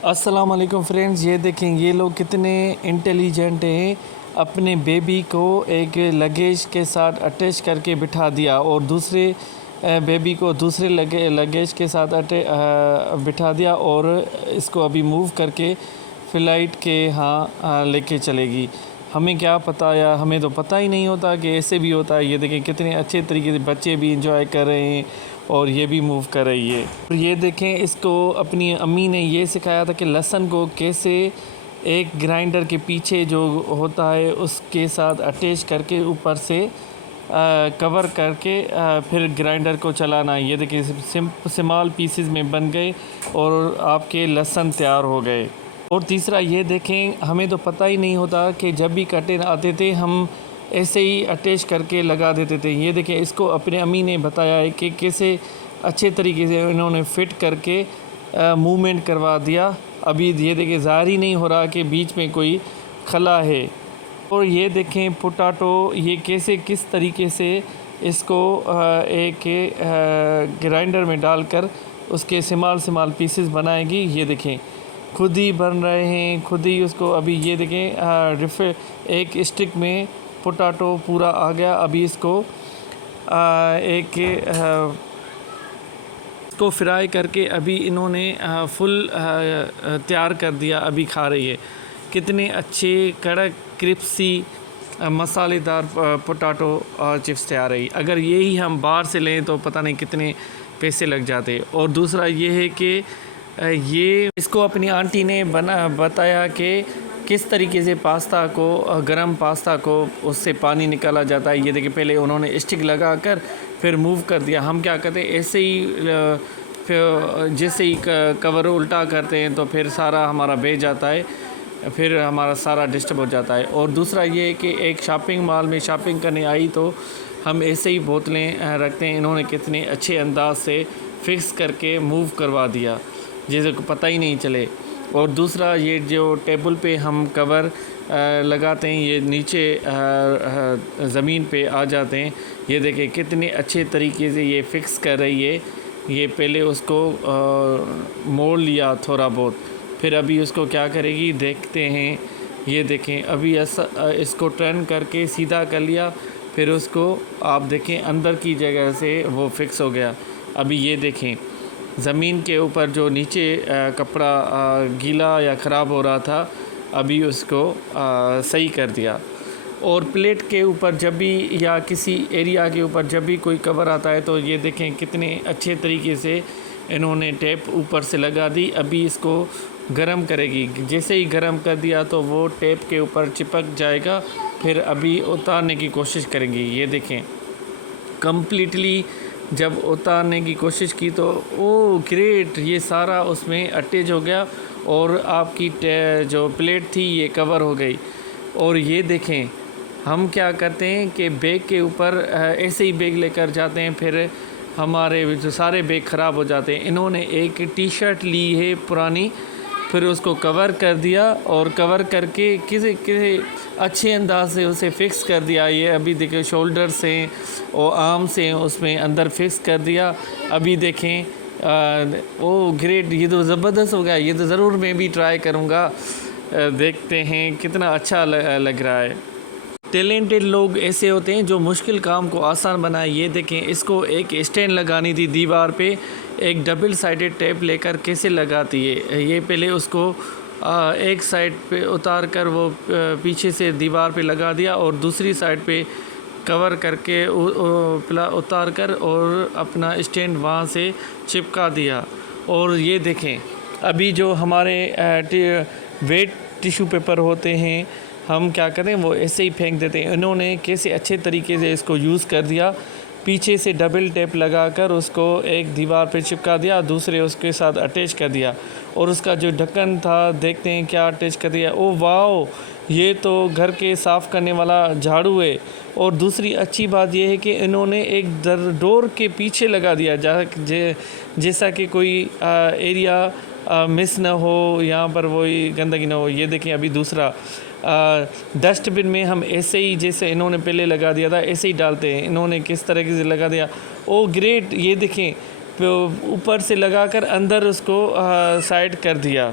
अस्सलाम वालेकुम फ्रेंड्स, ये देखें ये लोग कितने इंटेलिजेंट हैं। अपने बेबी को एक लगेज के साथ अटैच करके बिठा दिया और दूसरे बेबी को दूसरे लगेज के साथ बिठा दिया और इसको अभी मूव करके फ़्लाइट के यहाँ लेके चलेगी। हमें क्या पता, या हमें तो पता ही नहीं होता कि ऐसे भी होता है। ये देखें कितने अच्छे तरीके से बच्चे भी इंजॉय कर रहे हैं और ये भी मूव कर रही है। और ये देखें, इसको अपनी अम्मी ने ये सिखाया था कि लहसुन को कैसे एक ग्राइंडर के पीछे जो होता है उसके साथ अटैच करके ऊपर से कवर करके फिर ग्राइंडर को चलाना। ये देखिए स्मॉल पीसेस में बन गए और आपके लहसुन तैयार हो गए। और तीसरा ये देखें, हमें तो पता ही नहीं होता कि जब भी कटे आते थे हम ऐसे ही अटैच करके लगा देते थे। ये देखें, इसको अपने अम्मी ने बताया है कि कैसे अच्छे तरीके से इन्होंने फ़िट करके मूवमेंट करवा दिया। अभी ये देखें ज़ाहिर ही नहीं हो रहा कि बीच में कोई खला है। और ये देखें पोटैटो, ये कैसे किस तरीके से इसको एक ग्राइंडर में डालकर उसके स्मॉल पीसेस बनाएगी। ये देखें खुद ही बन रहे हैं, खुद ही उसको अभी ये देखें एक स्टिक में पोटैटो पूरा आ गया। अभी इसको एक इसको फ्राई करके अभी इन्होंने फुल तैयार कर दिया, अभी खा रही है। कितने अच्छे कड़क क्रिस्पी मसालेदार पोटैटो चिप्स तैयार है। अगर यही हम बाहर से लें तो पता नहीं कितने पैसे लग जाते। और दूसरा ये है कि ये इसको अपनी आंटी ने बताया कि किस तरीके से पास्ता को, गरम पास्ता को उससे पानी निकाला जाता है। ये देखिए पहले उन्होंने स्टिक लगा कर फिर मूव कर दिया। हम क्या करते हैं, ऐसे ही फिर जैसे ही कवर उल्टा करते हैं तो फिर सारा हमारा बह जाता है, फिर हमारा सारा डिस्टर्ब हो जाता है। और दूसरा ये है कि एक शॉपिंग मॉल में शॉपिंग करने आई तो हम ऐसे ही बोतलें रखते हैं। इन्होंने कितने अच्छे अंदाज से फिक्स करके मूव करवा दिया जैसे को पता ही नहीं चले। और दूसरा ये जो टेबल पे हम कवर लगाते हैं, ये नीचे ज़मीन पे आ जाते हैं। ये देखें कितने अच्छे तरीके से ये फ़िक्स कर रही है। ये पहले उसको मोड़ लिया थोड़ा बहुत, फिर अभी उसको क्या करेगी देखते हैं। ये देखें अभी ऐसा इसको टर्न करके सीधा कर लिया, फिर उसको आप देखें अंदर की जगह से वो फिक्स हो गया। अभी ये देखें ज़मीन के ऊपर जो नीचे कपड़ा गीला या ख़राब हो रहा था, अभी उसको सही कर दिया। और प्लेट के ऊपर जब भी या किसी एरिया के ऊपर जब भी कोई कवर आता है तो ये देखें कितने अच्छे तरीके से इन्होंने टेप ऊपर से लगा दी। अभी इसको गरम करेगी, जैसे ही गरम कर दिया तो वो टेप के ऊपर चिपक जाएगा। फिर अभी उतारने की कोशिश करेंगी। ये देखें कम्प्लीटली जब उतारने की कोशिश की तो ओ ग्रेट, ये सारा उसमें अटैच हो गया और आपकी जो प्लेट थी ये कवर हो गई। और ये देखें हम क्या करते हैं कि बैग के ऊपर ऐसे ही बैग लेकर जाते हैं, फिर हमारे जो सारे बैग ख़राब हो जाते हैं। इन्होंने एक टी शर्ट ली है पुरानी, फिर उसको कवर कर दिया और कवर करके किसी अच्छे अंदाज से उसे फ़िक्स कर दिया। ये अभी देखें शोल्डर से और आर्म से उसमें अंदर फिक्स कर दिया। अभी देखें ओ ग्रेट, ये तो ज़बरदस्त हो गया। ये तो ज़रूर मैं भी ट्राई करूँगा। देखते हैं कितना अच्छा लग रहा है। टैलेंटेड लोग ऐसे होते हैं जो मुश्किल काम को आसान बनाए। ये देखें इसको एक स्टैंड लगानी थी दीवार पे, एक डबल साइडेड टेप लेकर कैसे लगाती है। ये पहले उसको एक साइड पे उतार कर वो पीछे से दीवार पे लगा दिया और दूसरी साइड पे कवर करके उतार कर और अपना स्टैंड वहाँ से चिपका दिया। और ये देखें अभी जो हमारे वेट टिश्यू पेपर होते हैं हम क्या करें वो ऐसे ही फेंक देते हैं। इन्होंने कैसे अच्छे तरीके से इसको यूज़ कर दिया, पीछे से डबल टेप लगाकर उसको एक दीवार पे चिपका दिया, दूसरे उसके साथ अटैच कर दिया। और उसका जो ढक्कन था देखते हैं क्या अटैच कर दिया। ओ वाओ, ये तो घर के साफ़ करने वाला झाड़ू है। और दूसरी अच्छी बात यह है कि इन्होंने एक डोर के पीछे लगा दिया जैसा कि कोई एरिया मिस ना हो, यहाँ पर वही गंदगी ना हो। ये देखें अभी दूसरा डस्टबिन में हम ऐसे ही जैसे इन्होंने पहले लगा दिया था ऐसे ही डालते हैं। इन्होंने किस तरीके से लगा दिया, ओ ग्रेट। ये देखें ऊपर से लगाकर अंदर उसको साइड कर दिया।